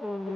Welcome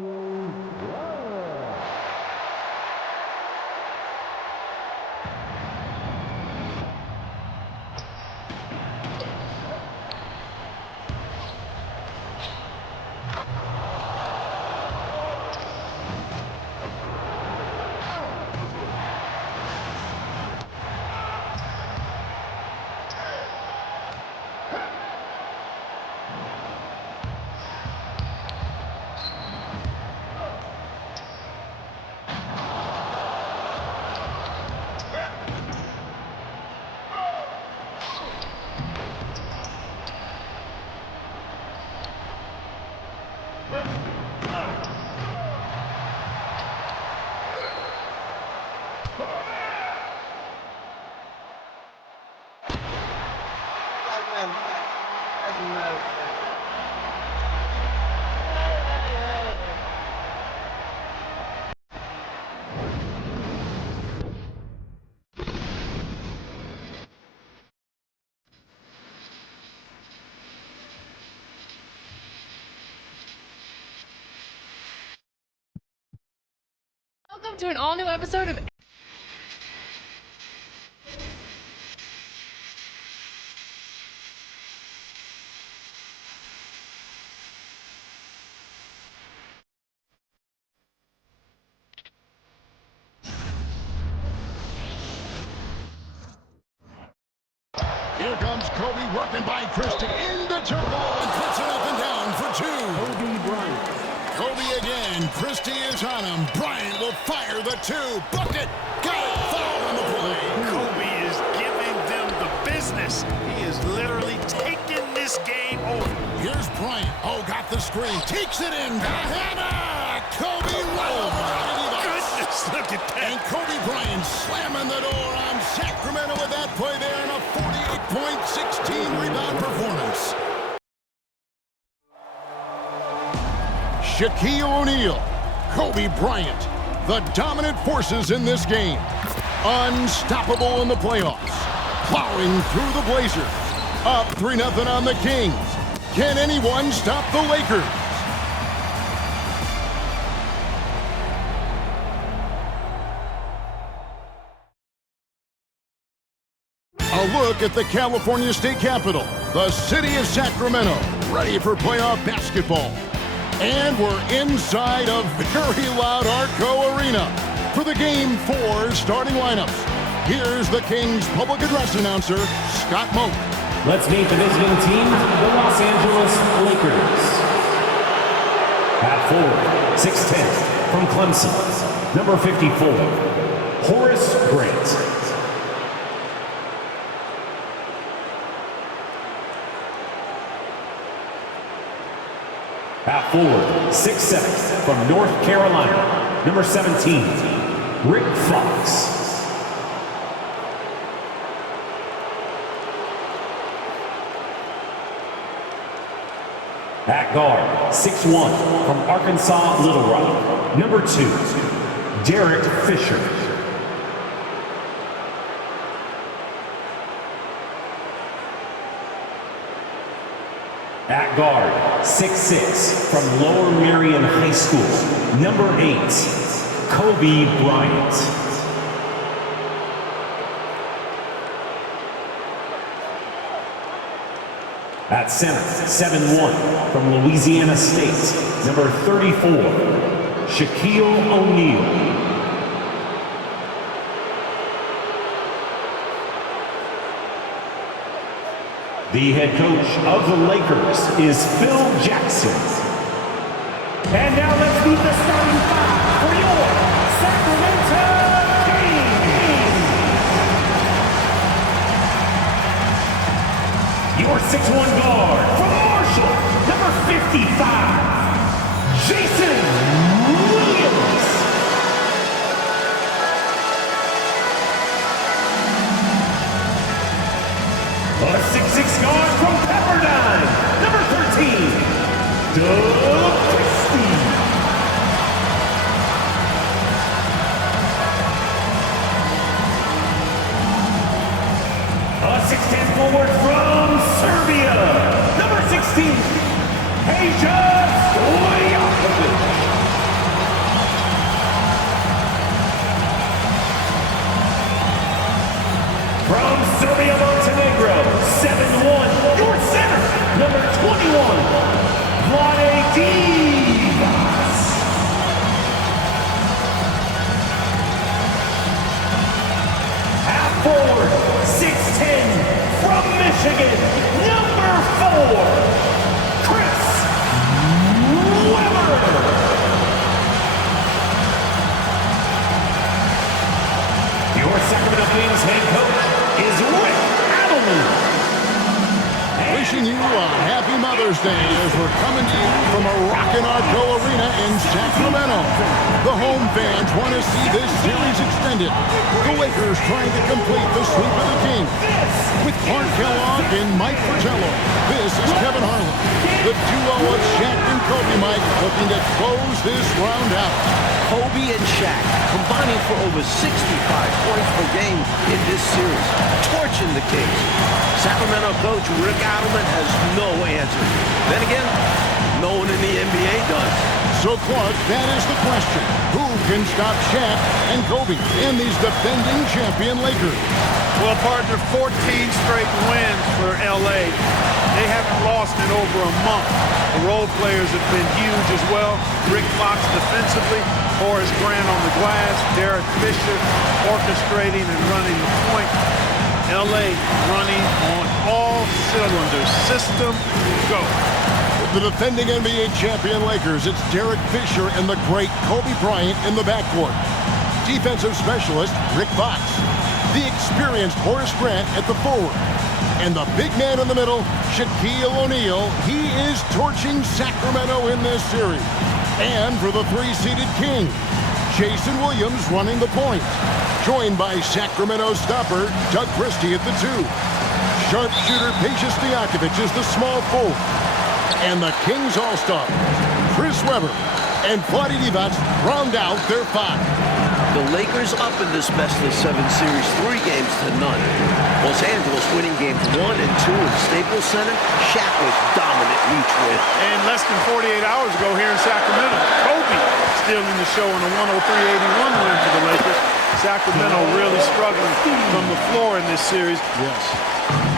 to an all-new episode of Here comes Kobe working by Christie into turbo and puts it up and down for two. Kobe Bryant. Kobe again. Christie is on him. Bryant will fire the two. Bucket. Got it. Foul on the play. Kobe is giving them the business. He is literally taking this game over. Here's Bryant. Oh, got the screen. Takes it in. Hannah. Kobe right over. Goodness, look at that. And Kobe Bryant slamming the door on Sacramento with that play there in a 48-point, 16-rebound performance. Shaquille O'Neal, Kobe Bryant, the dominant forces in this game. Unstoppable in the playoffs. Plowing through the Blazers. Up 3-0 on the Kings. Can anyone stop the Lakers? A look at the California State Capitol, the city of Sacramento, ready for playoff basketball. And we're inside a very loud Arco Arena for the Game 4 starting lineups. Here's the Kings public address announcer, Scott Moak. Let's meet the visiting team, the Los Angeles Lakers. At forward, 6'10", from Clemson, number 54, Horace Grant. At forward, 6'7", from North Carolina, number 17, Rick Fox. At guard, 6'1", from Arkansas Little Rock, number 2, Derek Fisher. At guard, 6'6", from Lower Merion High School, number 8, Kobe Bryant. At center, 7'1", from Louisiana State, number 34, Shaquille O'Neal. The head coach of the Lakers is Phil Jackson. And now let's meet the starting five for your Sacramento Kings. Your 6'1" guard from Marshall, number 55, Jason Williams. A 6'6" guard from Pepperdine, number 13, Doug Christie. A 6'10" forward from Serbia, number 16, Peja Stojakovic. Thursday as we're coming to you from a rockin' Arco Arena in Sacramento. The home fans want to see this series extended. The Lakers trying to complete the sweep of the Kings. With Clark Kellogg and Mike Fratello, this is Kevin Harlan. The duo of Shaq and Kobe Mike looking to close this round out. Kobe and Shaq combining for over 65 points per game in this series, torching the Kings. Sacramento coach Rick Adelman has no answer. Then again, no one in the NBA does. So, Clark, that is the question. Who can stop Shaq and Kobe and these defending champion Lakers? Well, partner, 14 straight wins for L.A. They haven't lost in over a month. The role players have been huge as well. Rick Fox defensively, Horace Grant on the glass, Derek Fisher orchestrating and running the point. L.A. running on all cylinders. System, go. The defending NBA champion Lakers, it's Derek Fisher and the great Kobe Bryant in the backcourt. Defensive specialist Rick Fox. The experienced Horace Grant at the forward. And the big man in the middle, Shaquille O'Neal. He is torching Sacramento in this series. And for the three-seeded Kings, Jason Williams running the point. Joined by Sacramento stopper Doug Christie at the 2. Sharpshooter Pejus Stojakovic is the small forward. And the Kings All-Star, Chris Webber and Vlade Divac round out their 5. The Lakers up in this best-of-7 series, 3 games to none. Los Angeles winning games 1 and 2 in Staples Center. Shaq was dominant in each win. And less than 48 hours ago here in Sacramento, Kobe stealing the show in a 103-81 win for the Lakers. Sacramento really struggling from the floor in this series. Yes.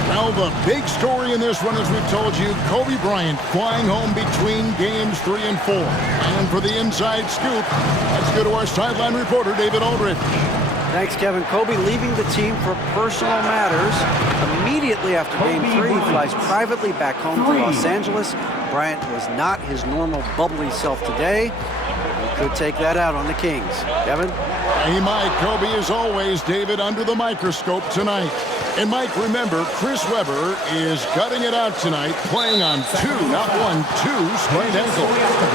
Well, the big story in this one, as we've told you, Kobe Bryant flying home between games 3 and 4. And for the inside scoop, let's go to our sideline reporter, David Aldridge. Thanks, Kevin. Kobe leaving the team for personal matters. Immediately after Game 3, he flies privately back home to Los Angeles. Bryant was not his normal bubbly self today. He could take that out on the Kings. Kevin? Hey, Mike, Kobe, as always, David, under the microscope tonight. And, Mike, remember, Chris Webber is gutting it out tonight, playing on 2, not 1, 2 sprained ankle.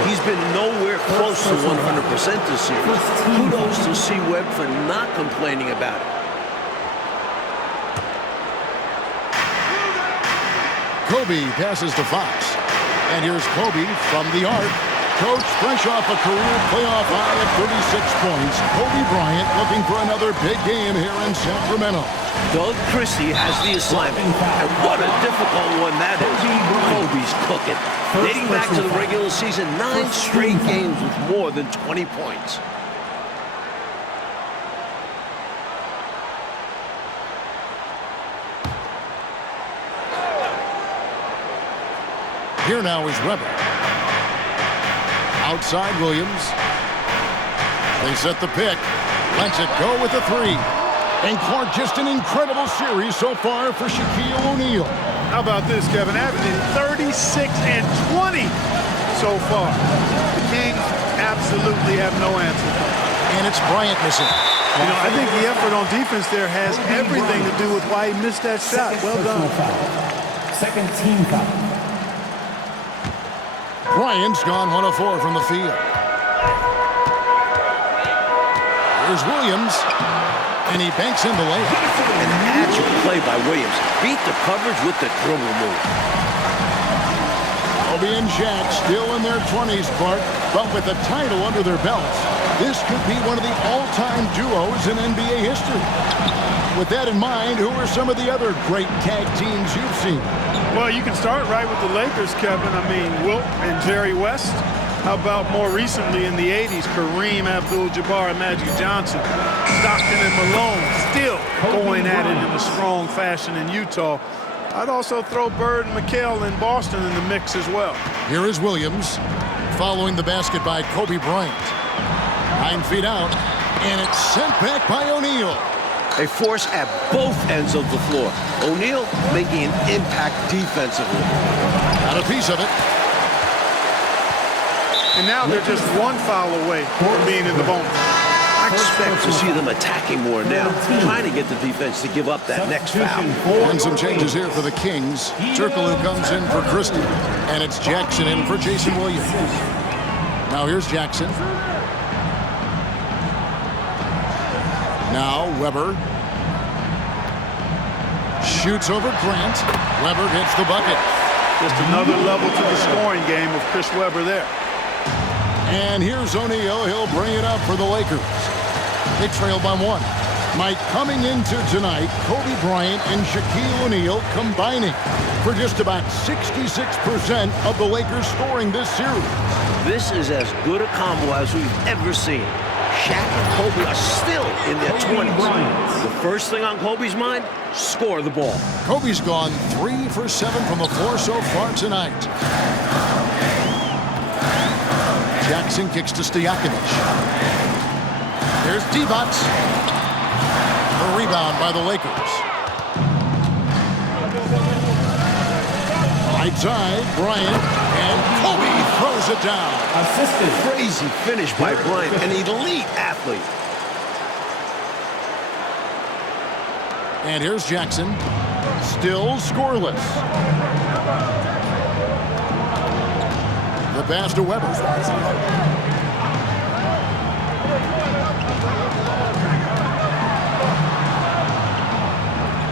He's been nowhere close to 100% this series. Kudos to C. Webb for not complaining about it. Kobe passes to Fox. And here's Kobe from the arc. Coach, fresh off a career playoff high of 36 points, Kobe Bryant looking for another big game here in Sacramento. Doug Christie has the assignment, and what a difficult one that is. Kobe's cooking. Dating back to the regular season, 9 straight games with more than 20 points. Here now is Webber. Outside Williams. They set the pick. Lets it go with a 3. And Clark, just an incredible series so far for Shaquille O'Neal. How about this, Kevin? Averaging 36 and 20 so far. The Kings absolutely have no answer. And it's Bryant missing. You know, I think the effort on defense there has everything to do with why he missed that shot. Well done. Second team foul. Bryant's gone 1 of 4 from the field. Here's Williams. And he banks in the layup. An agile play by Williams. Beat the coverage with the dribble move. Kobe and Shaq still in their 20s, Clark, but with a title under their belts, this could be one of the all-time duos in NBA history. With that in mind, who are some of the other great tag teams you've seen? Well, you can start right with the Lakers, Kevin. I mean, Wilt and Jerry West. How about more recently in the 80s, Kareem Abdul-Jabbar and Magic Johnson, Stockton and Malone still going at it in a strong fashion in Utah. I'd also throw Bird and McHale in Boston in the mix as well. Here is Williams following the basket by Kobe Bryant. 9 feet out, and it's sent back by O'Neal. A force at both ends of the floor. O'Neal making an impact defensively. Got a piece of it. And now they're just 1 foul away from being in the bonus. I expect to see them attacking more now, trying to get the defense to give up that next foul. And some changes here for the Kings. Turkoglu comes in for Christie, and it's Jackson in for Jason Williams. Now here's Jackson. Now Weber shoots over Grant. Weber hits the bucket. Just another level to the scoring game with Chris Weber there. And here's O'Neal. He'll bring it up for the Lakers. They trail by 1. Mike, coming into tonight, Kobe Bryant and Shaquille O'Neal combining for just about 66% of the Lakers scoring this series. This is as good a combo as we've ever seen. Shaq and Kobe are still in their 20s. The first thing on Kobe's mind, score the ball. Kobe's gone 3 for 7 from the floor so far tonight. Jackson kicks to Stojakovic. Here's Divac. A rebound by the Lakers. Right side, Bryant, and Kobe throws it down. Assisted. Crazy finish by Bryant, an elite athlete. And here's Jackson, still scoreless. The pass to Weber.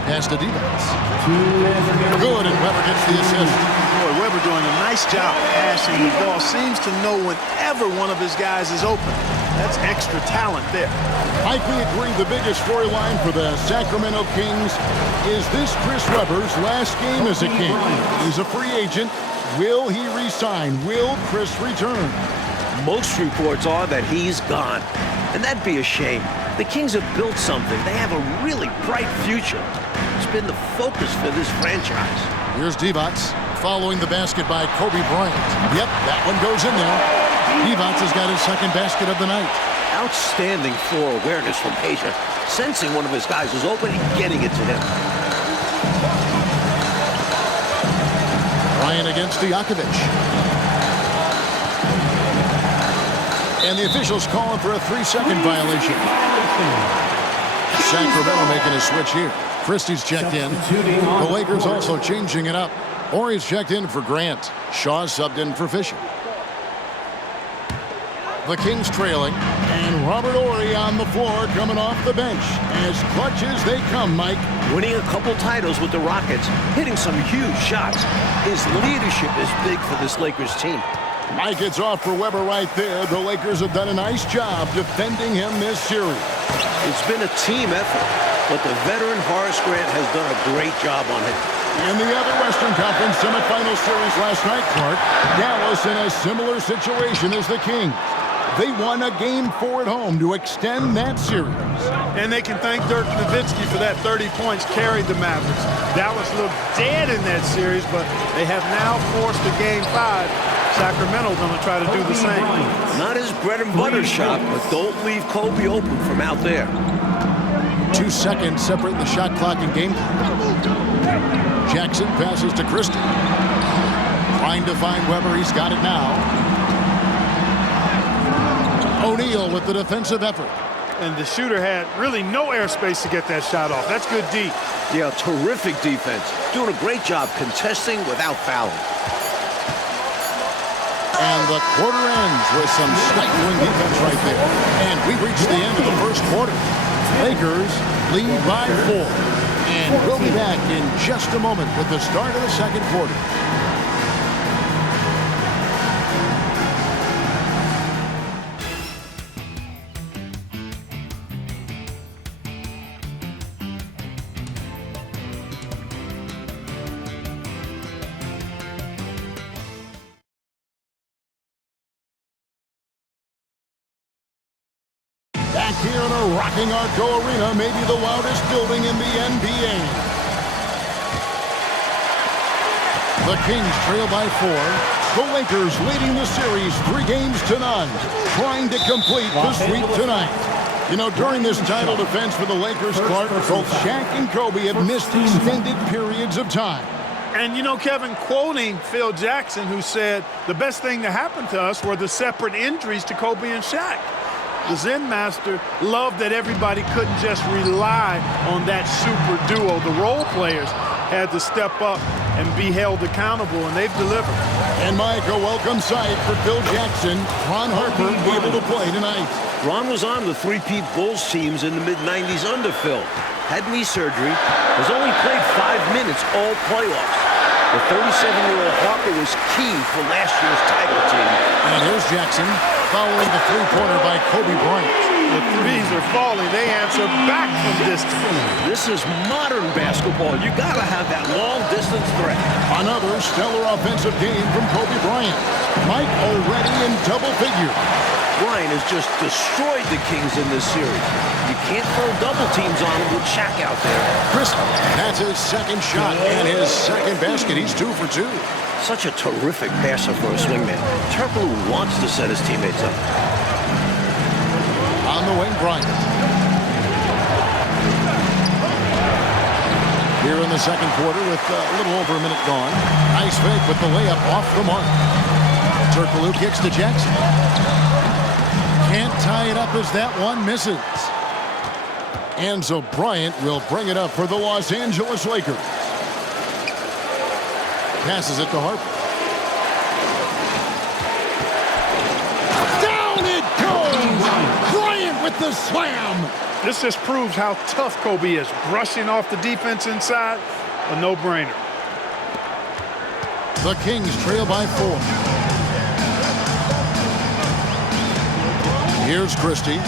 Pass to Divac. Good, and Weber gets the assist. Boy, Weber doing a nice job passing the ball. Seems to know whenever one of his guys is open. That's extra talent there. Mike, we agree the biggest storyline for the Sacramento Kings is this Chris Webber's last game as a King. He's a free agent. Will he resign? Will Chris return? Most reports are that he's gone, and that'd be a shame. The Kings have built something. They have a really bright future. It's been the focus for this franchise. Here's Divac following the basket by Kobe Bryant. Yep, that one goes in there. Divac has got his second basket of the night. Outstanding floor awareness from Asia, sensing one of his guys is open and getting it to him. Bryant against Stojakovic. And the officials calling for a 3-second violation. Sacramento making a switch here. Christie's checked in. The Lakers also changing it up. Horry's checked in for Grant. Shaw's subbed in for Fisher. The Kings trailing. And Robert Horry on the floor coming off the bench. As clutch as they come, Mike. Winning a couple titles with the Rockets, hitting some huge shots. His leadership is big for this Lakers team. Mike, it's off for Weber right there. The Lakers have done a nice job defending him this series. It's been a team effort, but the veteran Horace Grant has done a great job on it. In the other Western Conference semifinal series last night, Clark, Dallas in a similar situation as the Kings. They won a Game 4 at home to extend that series. And they can thank Dirk Nowitzki for that 30 points carried the Mavericks. Dallas looked dead in that series, but they have now forced a Game 5. Sacramento going to try to do the same. Not his bread and butter shot, but don't leave Kobe open from out there. 2 seconds separating the shot clock and game clock. Jackson passes to Christie. Trying to find Weber. He's got it now. O'Neal with the defensive effort. And the shooter had really no airspace to get that shot off. That's good D. Yeah, terrific defense. Doing a great job contesting without fouling. And the quarter ends with some stifling defense right there. And we reach the end of the first quarter. Lakers lead by 4. And we'll be back in just a moment with the start of the second quarter. Back here in a rocking Arco Arena, maybe the loudest building in the NBA. The Kings trail by 4. The Lakers leading the series 3-0, trying to complete the sweep tonight. You know, during this title defense for the Lakers, Clark, both Shaq and Kobe have missed extended periods of time. And, you know, Kevin, quoting Phil Jackson, who said, the best thing that happened to us were the separate injuries to Kobe and Shaq. The Zen Master loved that everybody couldn't just rely on that super duo. The role players had to step up and be held accountable, and they've delivered. And Mike, a welcome sight for Phil Jackson. Ron Harper able to play tonight. Ron was on the three-peat Bulls teams in the mid-90s under Phil. Had knee surgery, has only played 5 minutes all playoffs. The 37-year-old Harper was key for last year's title team. And here's Jackson following the three-pointer by Kobe Bryant. The threes are falling. They answer back from distance. This is modern basketball. You gotta have that long-distance threat. Another stellar offensive game from Kobe Bryant. Mike already in double figures. Bryant has just destroyed the Kings in this series. You can't throw double teams on him with Shaq out there. Chris, that's his second shot and his second basket. He's 2 for 2. Such a terrific passer for a swingman. Turkoglu wants to set his teammates up. On the wing, Bryant. Here in the second quarter with a little over a minute gone. Nice fake with the layup off the mark. Turkoglu kicks to Jackson. Can't tie it up as that one misses. And so Bryant will bring it up for the Los Angeles Lakers. Passes it to Harper. Down it goes! Bryant with the slam! This just proves how tough Kobe is. Brushing off the defense inside, a no-brainer. The Kings trail by 4. Here's Christie.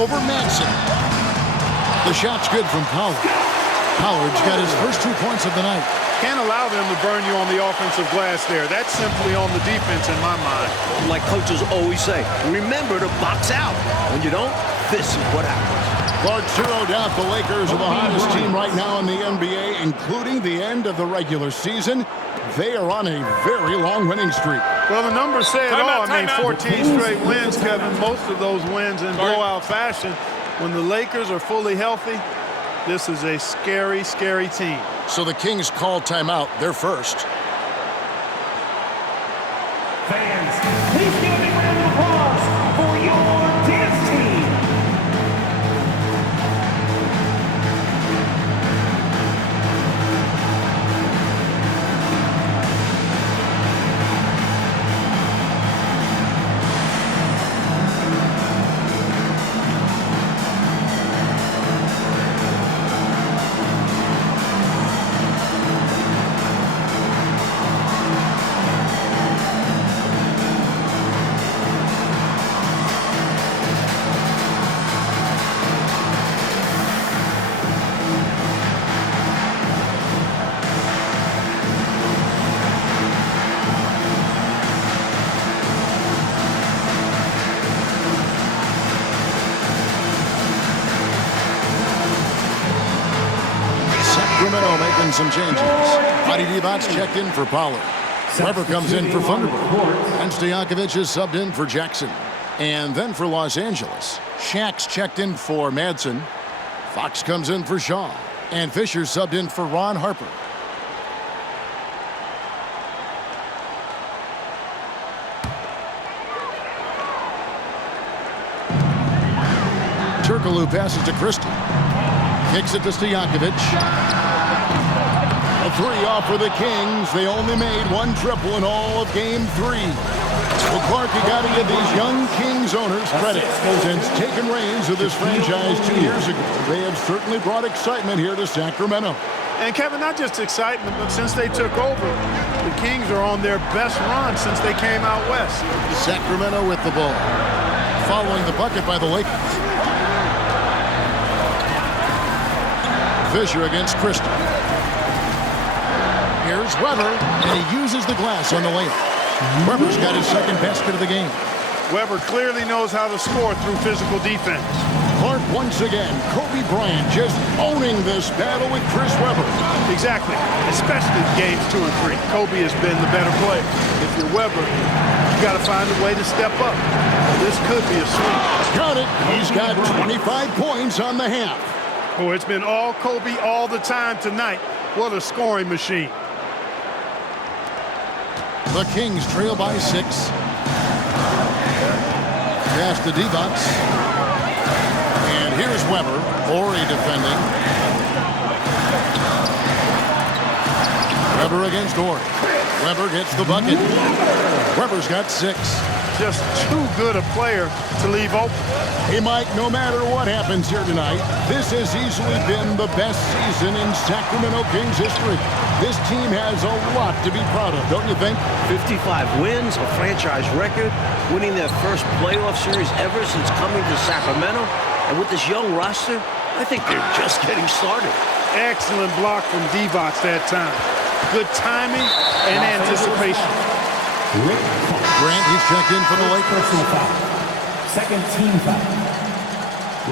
Over Madsen. The shot's good from Pollard. Pollard's got his first 2 points of the night. Can't allow them to burn you on the offensive glass there. That's simply on the defense in my mind. Like coaches always say, remember to box out. When you don't, this is what happens. Clark, zero doubt the Lakers are the hottest team right now in the NBA, including the end of the regular season. They are on a very long winning streak. Well, the numbers say it all. I mean, 14 straight wins, Kevin. Most of those wins in blowout fashion. When the Lakers are fully healthy, this is a scary, scary team. So the Kings call timeout. They're first. Fans, please give a big round of applause for your dance team. Sacramento making some changes. Adi Divot's checked in for Pollard. Weber comes in for Thunderbird. And Stojakovic is subbed in for Jackson. And then for Los Angeles, Shaq's checked in for Madsen. Fox comes in for Shaw. And Fisher subbed in for Ron Harper. Turkoglu passes to Christie. Kicks it to Stojakovic. A three off for the Kings. They only made one triple in all of Game 3. Well, Clark, you got to give these young Kings owners credit. Since taking reins of this franchise 2 years ago, they have certainly brought excitement here to Sacramento. And Kevin, not just excitement, but since they took over, the Kings are on their best run since they came out west. Sacramento with the ball. Following the bucket by the Lakers. Fisher against Christie. Here's Weber, and he uses the glass on the layup. Weber's got his second basket of the game. Weber clearly knows how to score through physical defense. Clark once again, Kobe Bryant just owning this battle with Chris Weber. Exactly, especially games 2 and 3. Kobe has been the better player. If you're Weber, you got to find a way to step up. This could be a sweep. Got it. He's got 25 points on the half. Oh, it's been all Kobe all the time tonight. What a scoring machine. The Kings trail by 6. Pass to Divac. And here's Weber. Ori defending. Weber against Ori. Weber gets the bucket. Weber's got 6. Just too good a player to leave open. Hey, Mike, no matter what happens here tonight, this has easily been the best season in Sacramento Kings history. This team has a lot to be proud of, don't you think? 55 wins, a franchise record, winning their first playoff series ever since coming to Sacramento. And with this young roster, I think they're just getting started. Excellent block from Divac that time. Good timing and anticipation. Grant, he's checked in for the Lakers. Personal foul. Second team foul.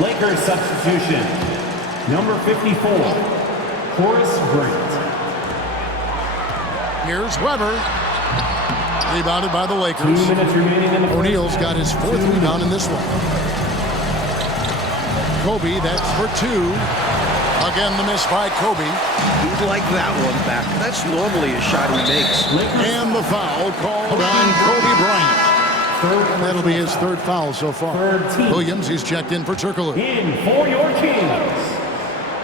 Lakers substitution. Number 54, Horace Grant. Here's Weber. Rebounded by the Lakers. 2 minutes remaining in the O'Neal's got his 4th rebound in this one. Kobe, that's for 2. Again, the miss by Kobe. He'd like that one back. That's normally a shot he makes. And the foul called on Kobe Bryant. That'll be his 3rd foul so far. Williams, he's checked in for Turkoglu. In for your Kings,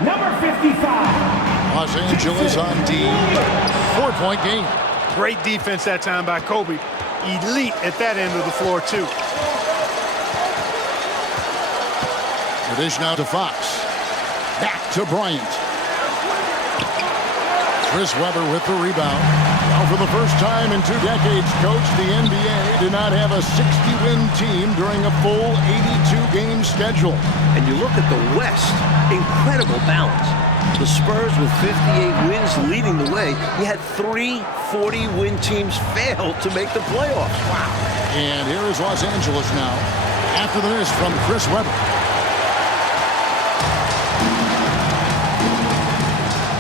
number 55. Los Angeles on D. 4-point game. Great defense that time by Kobe. Elite at that end of the floor, too. The dish now to Fox. Back to Bryant. Chris Webber with the rebound. Now for the first time in 2 decades, Coach, the NBA did not have a 60-win team during a full 82-game schedule. And you look at the West, incredible balance. The Spurs with 58 wins leading the way. You had 3 40-win teams fail to make the playoffs. Wow. And here is Los Angeles now. After the miss from Chris Webber.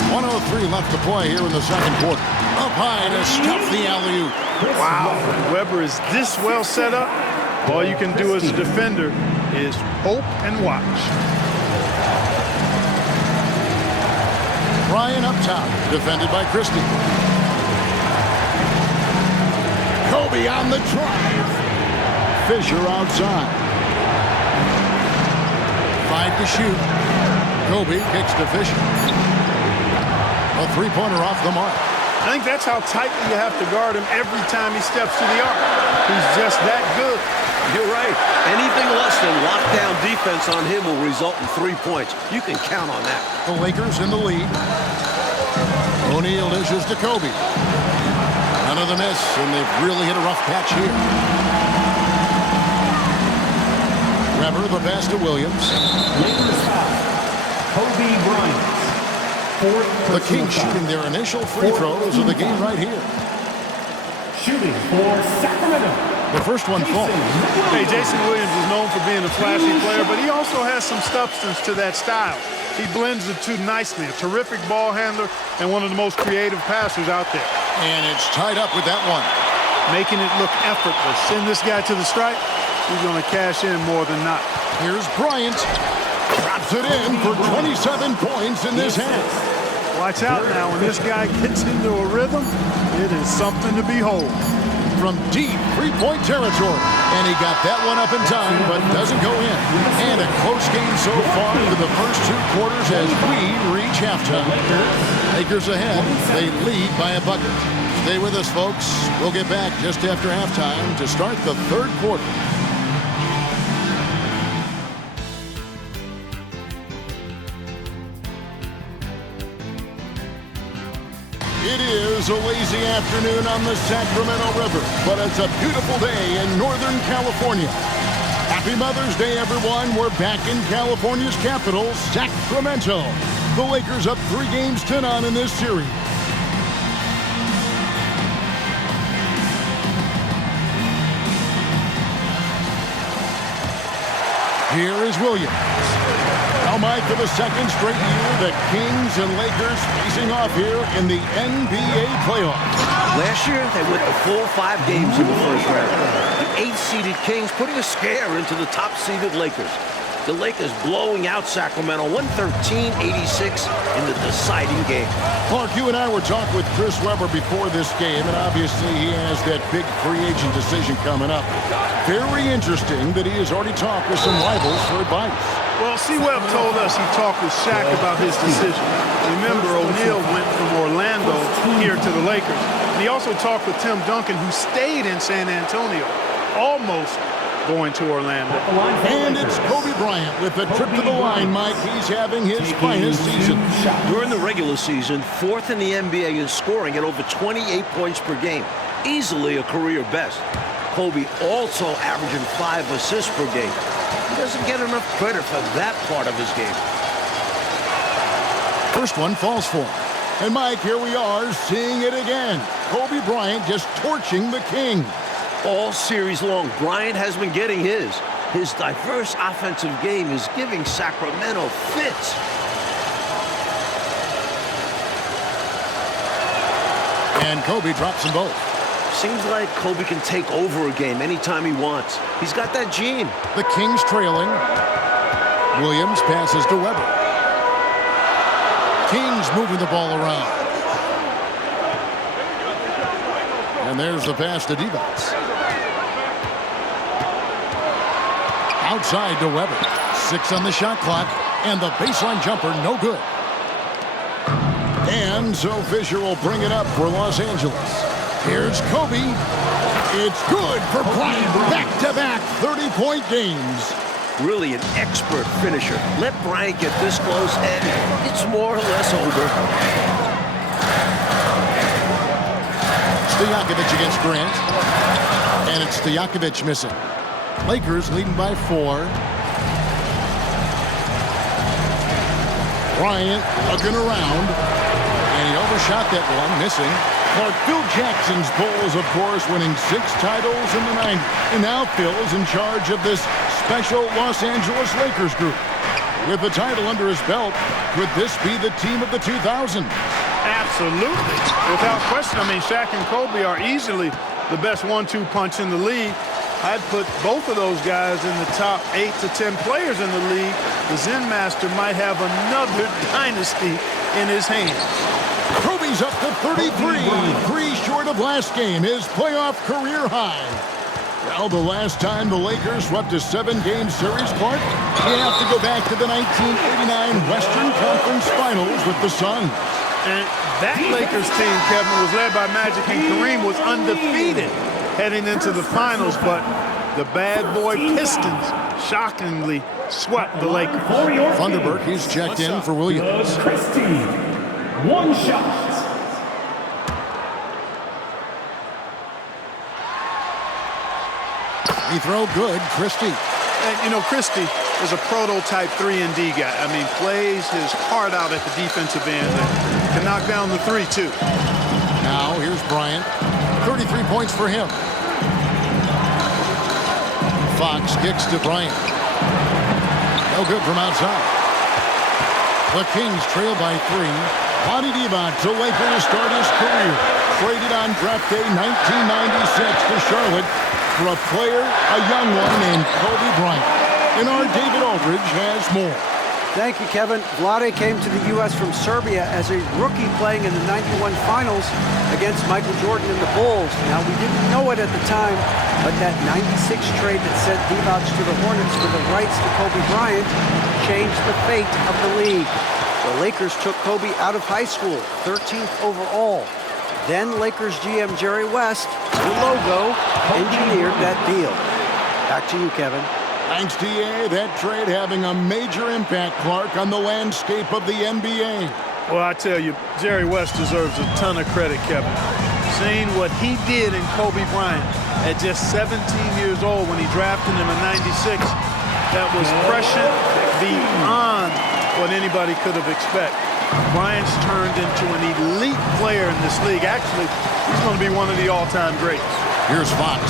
1:03 left to play here in the 2nd quarter. Up high to stuff the alley-oop. Wow, Weber is this well set up. All you can do as a defender is hope and watch. Ryan up top, defended by Christie. Kobe on the drive. Fisher outside. 5 to shoot. Kobe kicks to Fisher. A 3-pointer off the mark. I think that's how tightly you have to guard him every time he steps to the arc. He's just that good. You're right. Anything less than lockdown defense on him will result in 3 points. You can count on that. The Lakers in the lead. O'Neal dishes to Kobe. None of the miss, and they've really hit a rough patch here. Weber, the pass to Williams. Lakers foul. Kobe Bryant. The Kings shooting their initial free throws of the game right here. Shooting for Sacramento. The first one falls. Hey, Jason Williams is known for being a flashy player, but he also has some substance to that style. He blends the two nicely. A terrific ball handler and one of the most creative passers out there. And it's tied up with that one. Making it look effortless. Send this guy to the stripe, he's going to cash in more than not. Here's Bryant. Drops it in for 27 points in this half. Watch out now. When this guy gets into a rhythm, it is something to behold. From deep 3-point territory. And he got that one up in time, but doesn't go in. And a close game so far for the first 2 quarters as we reach halftime. Lakers ahead. They lead by a bucket. Stay with us, folks. We'll get back just after halftime to start the 3rd quarter. It is a lazy afternoon on the Sacramento River, but it's a beautiful day in Northern California. Happy Mother's Day, everyone. We're back in California's capital, Sacramento. The Lakers up 3 games to none in this series. Here is Williams. Now, Mike, for the 2nd straight year, the Kings and Lakers facing off here in the NBA playoffs. Last year, they went the full 5 games in the first round. The 8th-seeded Kings putting a scare into the top-seeded Lakers. The Lakers blowing out Sacramento 113-86 in the deciding game. Clark, you and I were talking with Chris Webber before this game, and obviously he has that big free agent decision coming up. Very interesting that he has already talked with some rivals for advice. Well, C-Web told us he talked with Shaq about his decision. Remember, O'Neal went from Orlando here to the Lakers. And he also talked with Tim Duncan, who stayed in San Antonio, almost going to Orlando. And it's Kobe Bryant with the trip to the line, Mike. He's having his finest season. During the regular season, 4th in the NBA in scoring at over 28 points per game. Easily a career best. Kobe also averaging 5 assists per game. He doesn't get enough credit for that part of his game. First one falls for him. And Mike, here we are seeing it again. Kobe Bryant just torching the king. All series long, Bryant has been getting his. His diverse offensive game is giving Sacramento fits. And Kobe drops them both. Seems like Kobe can take over a game anytime he wants. He's got that gene. The Kings trailing. Williams passes to Webber. Kings moving the ball around. And there's the pass to Divac. Outside to Webber. 6 on the shot clock. And the baseline jumper, no good. And so Fisher will bring it up for Los Angeles. Here's Kobe. It's good for Bryant. Back-to-back 30-point games. Really an expert finisher. Let Bryant get this close, and it's more or less over. Stojakovic against Grant. And it's Stojakovic missing. Lakers leading by 4. Bryant looking around. And he overshot that one, missing. Clark, Phil Jackson's Bulls, of course, winning 6 titles in the 90s. And now Phil is in charge of this special Los Angeles Lakers group. With the title under his belt, could this be the team of the 2000s? Absolutely. Without question. I mean, Shaq and Kobe are easily the best 1-2 punch in the league. I'd put both of those guys in the top 8 to 10 players in the league. The Zen Master might have another dynasty in his hands. Kobe's up to 33, 3 short of last game, his playoff career high. Well, the last time the Lakers swept a 7-game series, Clark, you have to go back to the 1989 Western Conference Finals with the Suns. And that Lakers team, Kevin, was led by Magic, and Kareem was undefeated heading into the finals, but the bad boy Pistons shockingly swept the Lakers. Thunderberg, he's checked in for Williams. Christie, 1 shot. He throw good, Christie. And, you know, Christie is a prototype 3-and-D guy. I mean, plays his heart out at the defensive end and can knock down the 3, too. Now, here's Bryant. 33 points for him. Fox kicks to Bryant. No good from outside. The Kings trail by 3. Bonnie Divac, the Laker to start his career. Traded on draft day 1996 to Charlotte for a player, a young one named Kobe Bryant. And our David Aldridge has more. Thank you, Kevin. Vlade came to the U.S. from Serbia as a rookie playing in the '91 finals against Michael Jordan and the Bulls. Now, we didn't know it at the time, but that '96 trade that sent Divac to the Hornets for the rights to Kobe Bryant changed the fate of the league. The Lakers took Kobe out of high school, 13th overall. Then Lakers GM Jerry West, the logo, engineered that deal. Back to you, Kevin. Thanks, D.A. That trade having a major impact, Clark, on the landscape of the NBA. Well, I tell you, Jerry West deserves a ton of credit, Kevin. Seeing what he did in Kobe Bryant at just 17 years old when he drafted him in '96, that was prescient beyond what anybody could have expected. Bryant's turned into an elite player in this league. Actually, he's going to be one of the all-time greats. Here's Fox.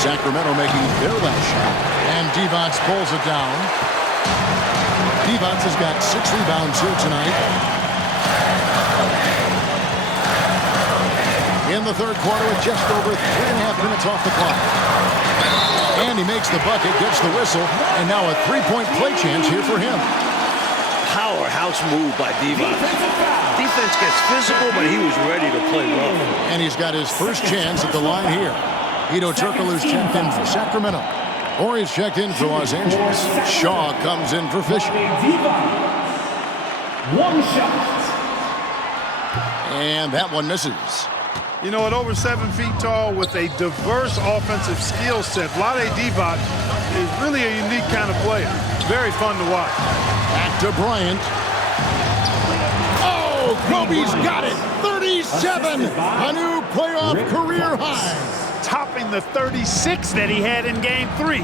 Sacramento making their last shot. And Divac pulls it down. Divac has got 6 rebounds here tonight. In the third quarter with just over 3.5 minutes off the clock. And And he makes the bucket, gets the whistle, and now a three-point play chance here for him. Powerhouse move by Divac. Defense gets physical, but he was ready to play rough. And he's got his first chance at the line here. Hedo Turkoglu's checked in for Sacramento. Or he's checked in for Los Angeles. Shaw comes in for Fisher. One shot. And that one misses. You know, at over 7 feet tall with a diverse offensive skill set, Vlade Divac is really a unique kind of player. Very fun to watch. Back to Bryant. Oh, Kobe's got it. 37. A new playoff career high. Topping the 36 that he had in Game 3.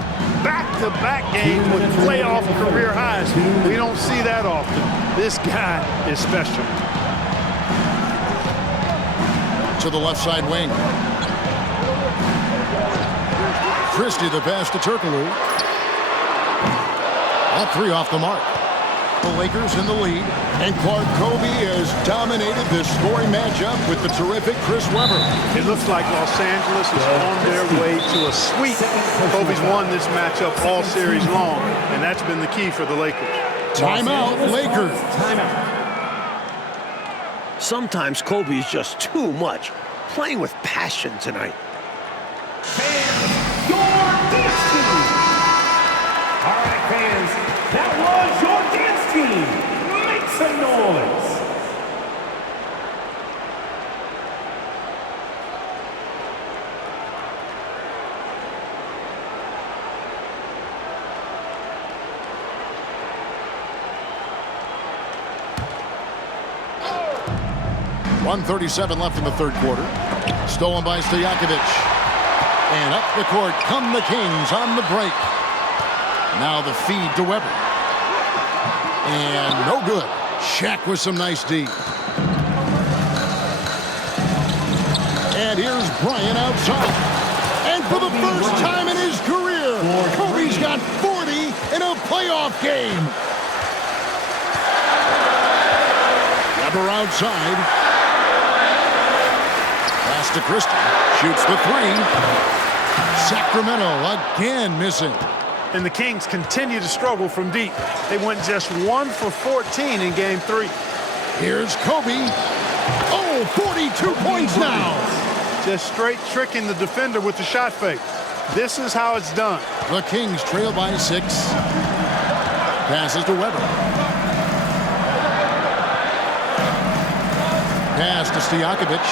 Back-to-back games with playoff career highs. We don't see that often. This guy is special. To the left side wing. Christie the pass to Turkoglu. All three off the mark. The Lakers in the lead, and Clark Kobe has dominated this scoring matchup with the terrific Chris Webber. It looks like Los Angeles is on their way to a sweep. Kobe's won this matchup all series long, and that's been the key for the Lakers. Timeout, Lakers. Timeout. Sometimes Kobe is just too much, playing with passion tonight. Fans, your destiny. All right, fans, that was your dance team. Make some noise. .137 left in the third quarter. Stolen by Stojakovic. And up the court come the Kings on the break. Now the feed to Webber. And no good. Shaq with some nice D. And here's Bryant outside. And for the first time in his career, Kobe's got 40 in a playoff game. Webber outside. Pass to Christie. Shoots the three. Sacramento again missing. And the Kings continue to struggle from deep. They went just 1 for 14 in Game 3. Here's Kobe. Oh, 42 points now. Just straight tricking the defender with the shot fake. This is how it's done. The Kings trail by 6. Passes to Webber. Pass to Stojakovic.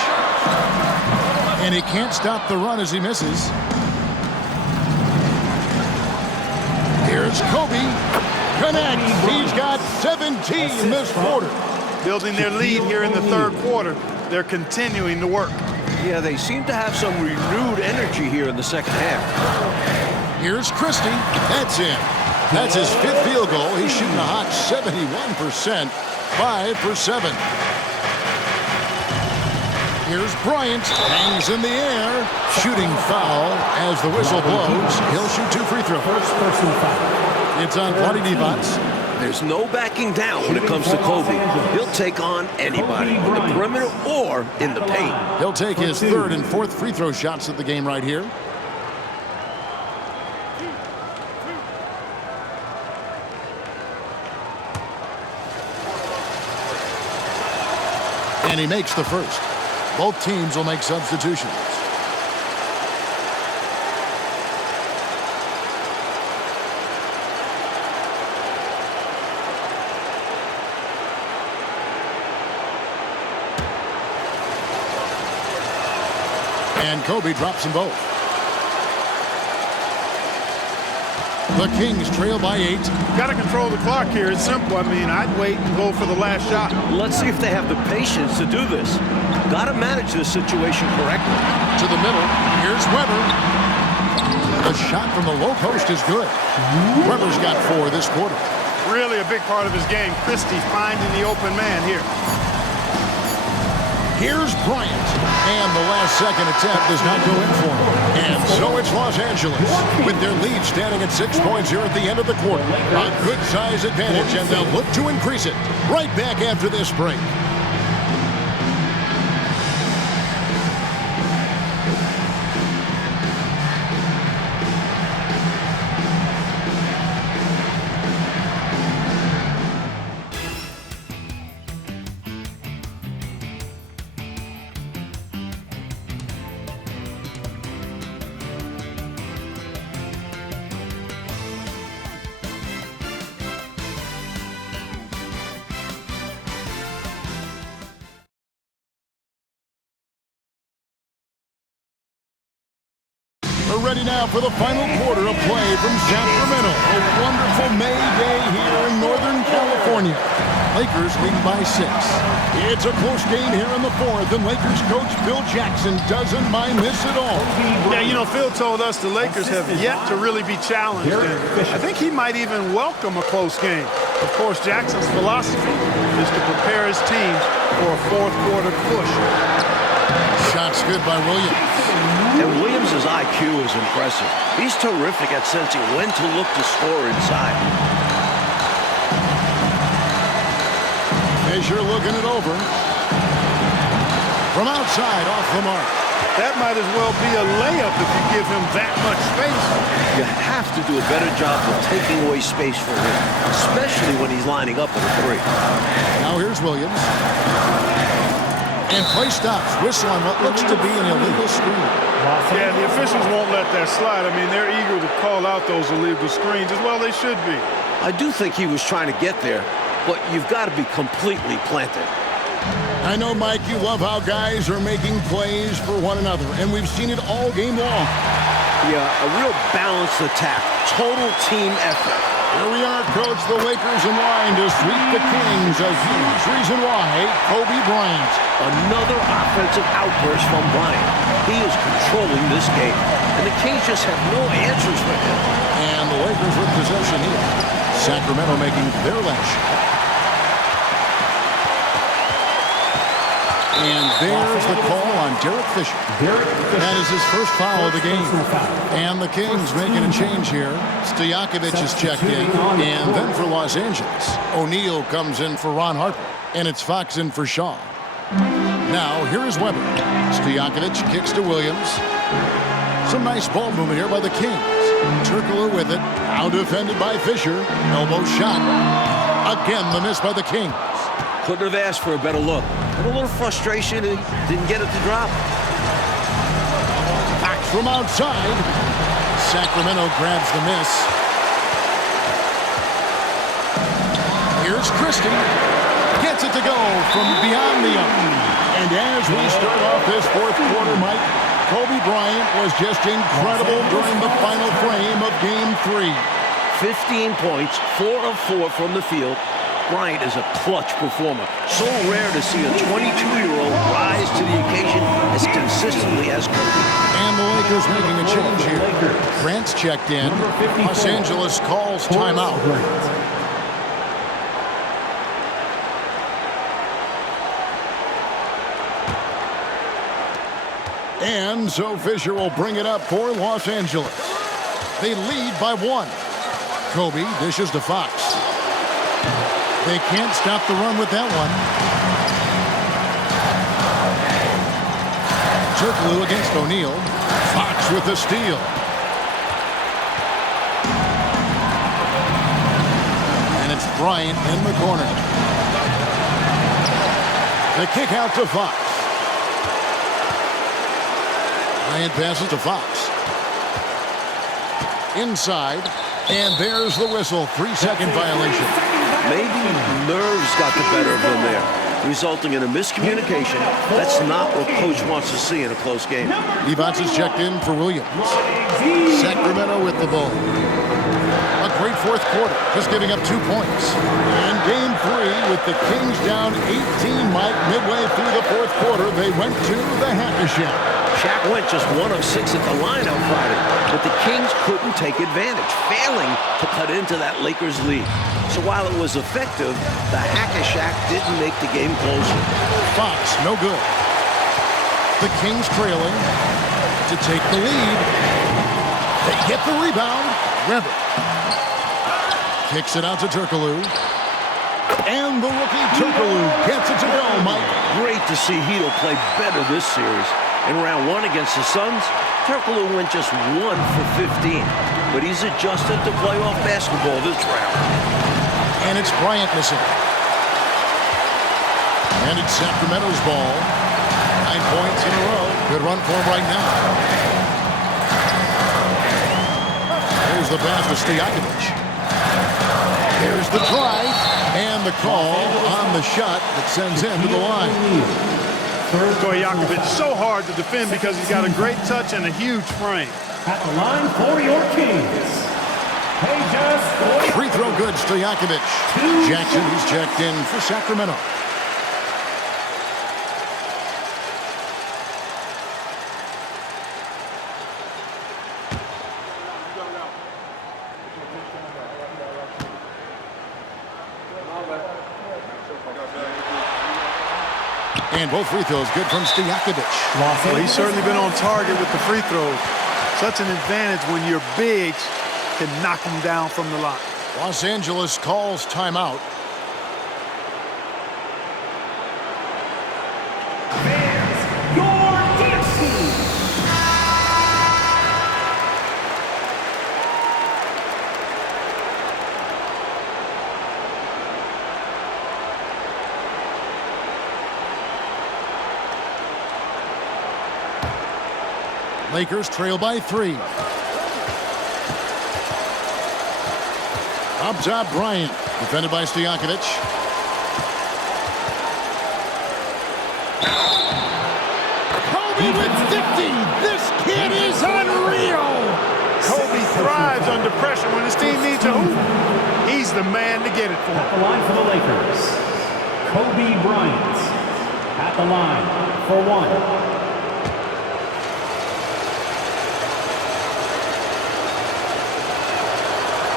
And he can't stop the run as he misses. Here's Kobe. Connects. He's got 17 this quarter. Building their lead here in the third quarter. They're continuing to work. Yeah, they seem to have some renewed energy here in the second half. Here's Christie. That's in. That's his 5th field goal. He's shooting a hot 71%. 5 for 7. Here's Bryant. Hangs in the air. Shooting foul as the whistle blows. He'll shoot 2 free throws. First person foul. It's on Vlade Divac. There's no backing down when it comes to Kobe. He'll take on anybody in the perimeter or in the paint. He'll take his 3rd and 4th free throw shots of the game right here. And he makes the first. Both teams will make substitutions. And Kobe drops them both. The Kings trail by 8. Got to control the clock here. It's simple. I mean, I'd wait and go for the last shot. Let's see if they have the patience to do this. Got to manage this situation correctly. To the middle. Here's Webber. The shot from the low post is good. Webber's got 4 this quarter. Really a big part of his game. Christie finding the open man here. Here's Bryant. And the last second attempt does not go in for him. And so it's Los Angeles with their lead standing at 6 points here at the end of the quarter. A good size advantage, and they'll look to increase it right back after this break. We're ready now for the final quarter of play from Sacramento. A wonderful May day here in Northern California. Lakers leading by 6. It's a close game here in the 4th, and Lakers coach Phil Jackson doesn't mind this at all. Yeah, you know, Phil told us the Lakers have yet to really be challenged, and I think he might even welcome a close game. Of course, Jackson's philosophy is to prepare his team for a fourth quarter push. Shots good by Williams. And Williams' IQ is impressive. He's terrific at sensing when to look to score inside. Fisher looking it over. From outside, off the mark. That might as well be a layup if you give him that much space. You have to do a better job of taking away space for him, especially when he's lining up at a 3. Now here's Williams. And play stops. Whistle on what looks to be an illegal screen. Yeah, the officials won't let that slide. I mean, they're eager to call out those illegal screens as well they should be. I do think he was trying to get there, but you've got to be completely planted. I know, Mike, you love how guys are making plays for one another, and we've seen it all game long. Yeah, a real balanced attack, total team effort. Here we are, Coach. The Lakers in line to sweep the Kings. A huge reason why. Kobe Bryant. Another offensive outburst from Bryant. He is controlling this game, and the Kings just have no answers for him. And the Lakers with possession here. Sacramento making their last shot. And there's the call on Derek Fisher. That is his first foul of the game. And the Kings making a change here. Stojakovic is checked in. And then for Los Angeles, O'Neal comes in for Ron Harper. And it's Fox in for Shaw. Now, here is Weber. Stojakovic kicks to Williams. Some nice ball movement here by the Kings. Turkoglu with it. Now defended by Fisher. Elbow shot. Again, the miss by the Kings. Couldn't have asked for a better look. But a little frustration, he didn't get it to drop. Back from outside. Sacramento grabs the miss. Here's Christie. Gets it to go from beyond the arc. And as we start off this fourth quarter, Mike, Kobe Bryant was just incredible during the final frame of Game 3. 15 points, 4 of 4 from the field. Bryant is a clutch performer. So rare to see a 22-year-old rise to the occasion as consistently as Kobe. And the Lakers making a change here. Grant's checked in. Los Angeles calls timeout. And so Fisher will bring it up for Los Angeles. They lead by 1. Kobe dishes to Fox. They can't stop the run with that one. Turkoglu against O'Neal. Fox with the steal. And it's Bryant in the corner. The kick out to Fox. Bryant passes to Fox. Inside. And there's the whistle. 3-second violation. Maybe nerves got the better of them there, resulting in a miscommunication. That's not what Coach wants to see in a close game. Evans is checked in for Williams. Sacramento with the ball. A great fourth quarter, just giving up 2 points. And Game 3 with the Kings down 18, Mike, midway through the fourth quarter, they went to the Hack-a-Shack. Shaq went just 1 of 6 at the line on Friday, but the Kings couldn't take advantage, failing to cut into that Lakers lead. So while it was effective, the Hack-a-Shack didn't make the game closer. Fox, no good. The Kings trailing to take the lead. They get the rebound. Weber kicks it out to Turkoglu. And the rookie Turkoglu gets it to go, Mike. Great to see Hedo play better this series. In round 1 against the Suns, Turkoglu went just 1 for 15, but he's adjusted to playoff basketball this round. And it's Bryant missing. And it's Sacramento's ball. 9 points in a row. Good run for him right now. Here's the pass to Stojakovic. Here's the try. And the call on the shot that sends him to the line. Stojakovic so hard to defend because he's got a great touch and a huge frame. At the line for your Kings, Free throw good, Stojakovic. Jackson, he's checked in for Sacramento. And both free throws good from Stojakovic. Well, he's certainly been on target with the free throws. Such an advantage when your bigs can knock him down from the line. Los Angeles calls timeout. fans, your destiny. Lakers trail by 3. Up top, Bryant. Defended by Stojakovic. Kobe with 50. This kid is unreal. Kobe thrives under pressure when his team needs a hoop. He's the man to get it for him. At the line for the Lakers, Kobe Bryant. At the line for one.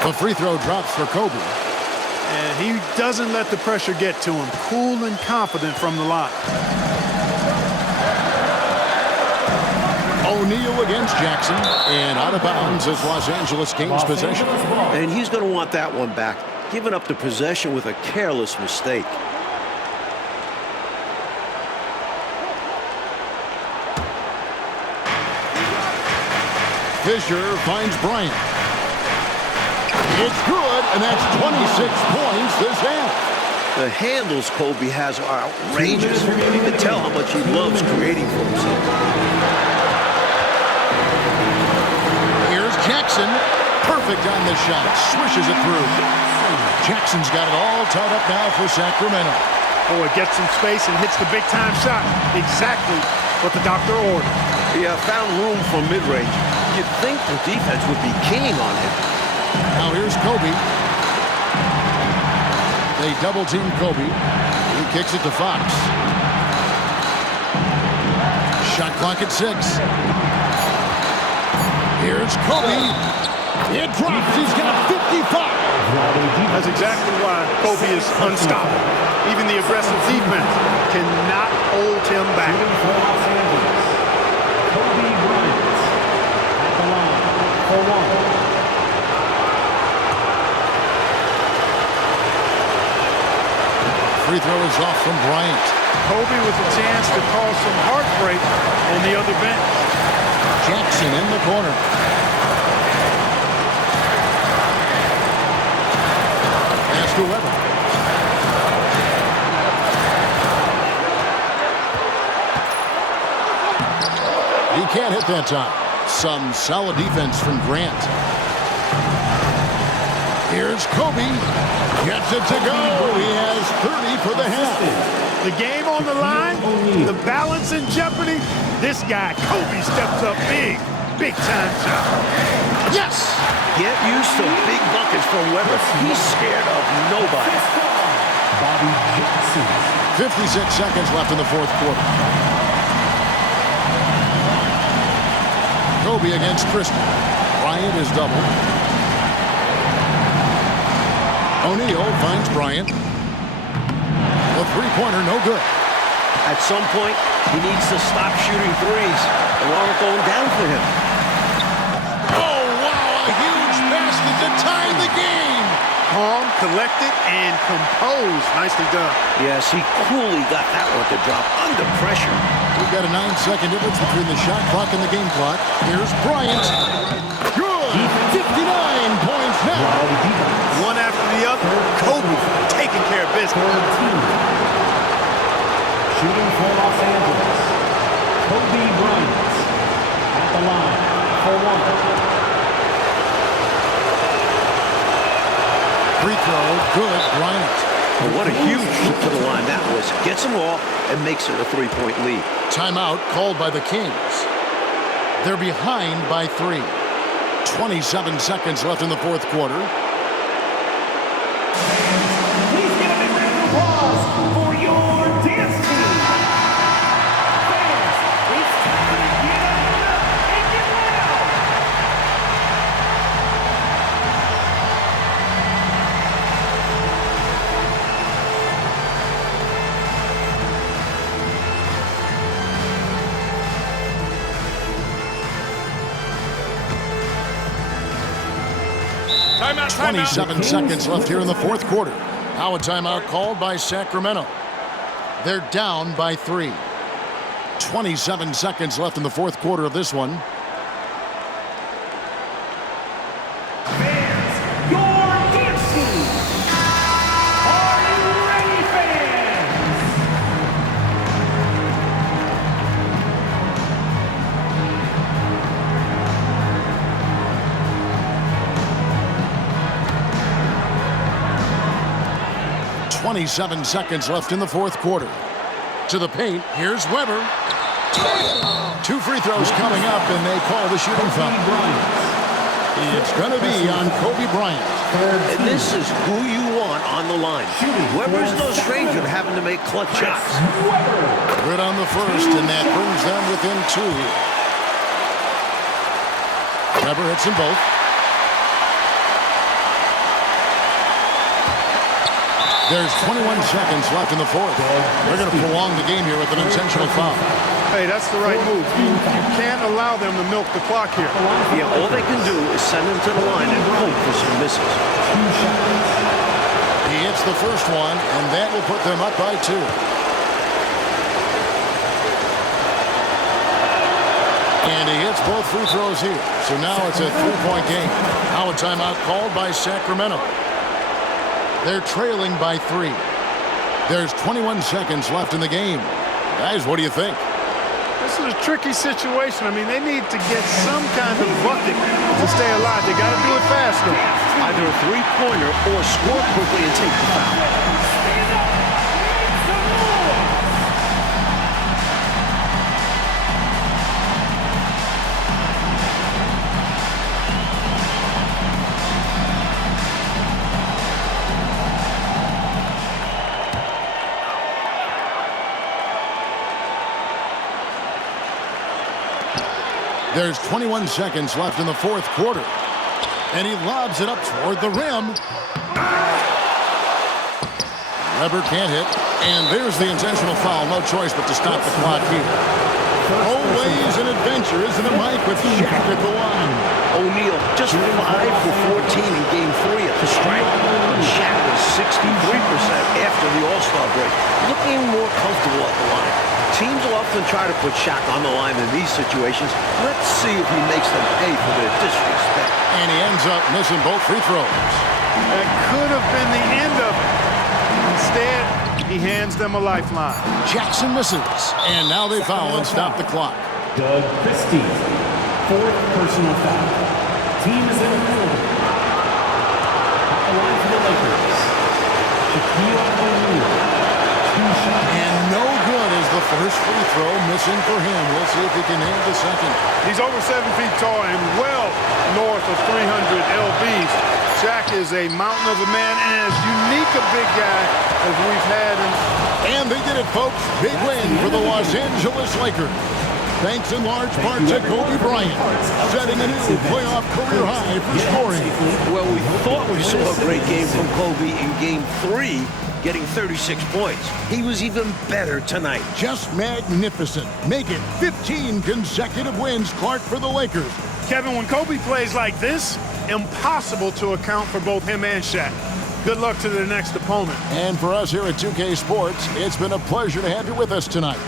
The free throw drops for Kobe. And he doesn't let the pressure get to him. Cool and confident from the line. O'Neal against Jackson. And out of bounds as Los Angeles gains possession. And he's going to want that one back. Giving up the possession with a careless mistake. Fisher finds Bryant. It's good, and that's 26 points this half. The handles Kobe has are outrageous. You can tell how much he loves creating for himself. Here's Jackson. Perfect on the shot. Swishes it through. Jackson's got it all tied up now for Sacramento. Boy, gets some space and hits the big-time shot. Exactly what the doctor ordered. He found room for mid-range. You'd think the defense would be keen on him. Now here's Kobe. They double-team Kobe. He kicks it to Fox. Shot clock at 6. Here's Kobe. It drops. He's got 55. That's exactly why Kobe is unstoppable. Even the aggressive defense cannot hold him back. Kobe Bryant at the line for one. Free throw is off from Bryant. Kobe with a chance to cause some heartbreak on the other bench. Jackson in the corner. Pass to Weber. He can't hit that time. Some solid defense from Grant. Here's Kobe. Gets it to go. He has 30 for the half. The game on the line, the balance in jeopardy. This guy, Kobe, steps up big, big-time shot. Yes! Get used to big buckets from Weber. He's scared of nobody. Bobby Jackson. 56 seconds left in the fourth quarter. Kobe against Christie. Bryant is doubled. O'Neal finds Bryant. The three-pointer, no good. At some point, he needs to stop shooting threes. They aren't going down for him. Oh, wow, a huge basket to tie the game. Calm, collected, and composed. Nicely done. Yes, he coolly got that one to drop under pressure. We've got a 9-second difference between the shot clock and the game clock. Here's Bryant. Good. 59 points now. One after the other, Kobe taking care of business. Shooting for Los Angeles, Kobe Bryant at the line for one. Free throw, good, Bryant. Well, what a huge trip to the line that was. Gets them all and makes it a three-point lead. Timeout called by the Kings. They're behind by 3. 27 seconds left in the fourth quarter. Please give a big round of applause for your dance team. Fans, it's time to get up and get loud. Timeout, 27 seconds left here in the fourth quarter. Now a timeout called by Sacramento. They're down by 3. 27 seconds left in the fourth quarter of this one. Fans, your dance team. Are you ready, fans? 27 seconds left in the fourth quarter. To the paint, here's Weber. 2 free throws coming up, and they call the shooting foul. It's going to be on Kobe Bryant. And this is who you want on the line. Weber's no stranger to having to make clutch shots. Good on the first, and that brings them within 2. Weber hits them both. There's 21 seconds left in the fourth. They're going to prolong the game here with an intentional foul. Hey, that's the right move. You can't allow them to milk the clock here. Yeah, all they can do is send him to the line and hope for some misses. He hits the first one, and that will put them up by 2. And he hits both free throws here. So now it's a 3-point game. Now a timeout called by Sacramento. They're trailing by 3. There's 21 seconds left in the game. Guys, what do you think? This is a tricky situation. I mean, they need to get some kind of bucket to stay alive. They got to do it fast, though. Either a three-pointer or score quickly and take the foul. Stand up. Need some more. There's 21 seconds left in the fourth quarter. And he lobs it up toward the rim. Weber can't hit. And there's the intentional foul. No choice but to stop the clock here. Always an adventure, isn't it, Mike, with Shaq at the line? O'Neal just 5 for 14 in Game 3 at the stripe. Shaq was 63% after the All-Star break, looking more comfortable at the line. Teams will often try to put Shaq on the line in these situations. Let's see if he makes them pay for their disrespect. And he ends up missing both free throws. That could have been the end of it. Instead, he hands them a lifeline. Jackson misses. And now they foul and stop the clock. Doug Christie, 4th personal foul. Team is in the penalty. At the line for the Lakers. Shaquille O'Neal. And no good is the first free throw missing for him. We'll see if he can nail the second. He's over 7 feet tall and well north of 300 lbs. Shaq is a mountain of a man and as unique a big guy as we've had. And they did it, folks. Big win for the Los Angeles Lakers. Thanks in large part to Kobe Bryant, setting a new playoff career high for scoring. Well, we thought we saw a great game from Kobe in Game 3, getting 36 points. He was even better tonight. Just magnificent. Make it 15 consecutive wins, Clark, for the Lakers. Kevin, when Kobe plays like this, impossible to account for both him and Shaq. Good luck to their next opponent. And for us here at 2K Sports, it's been a pleasure to have you with us tonight.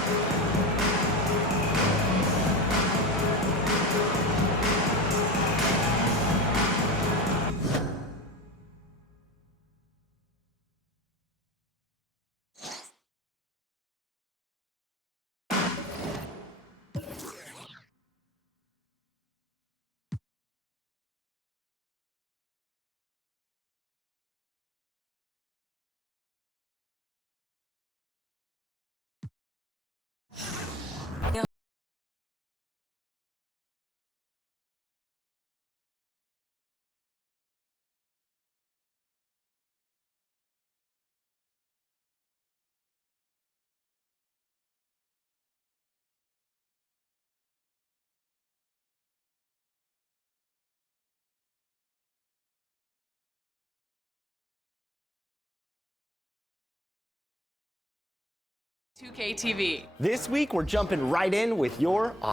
2K TV. This week, we're jumping right in with your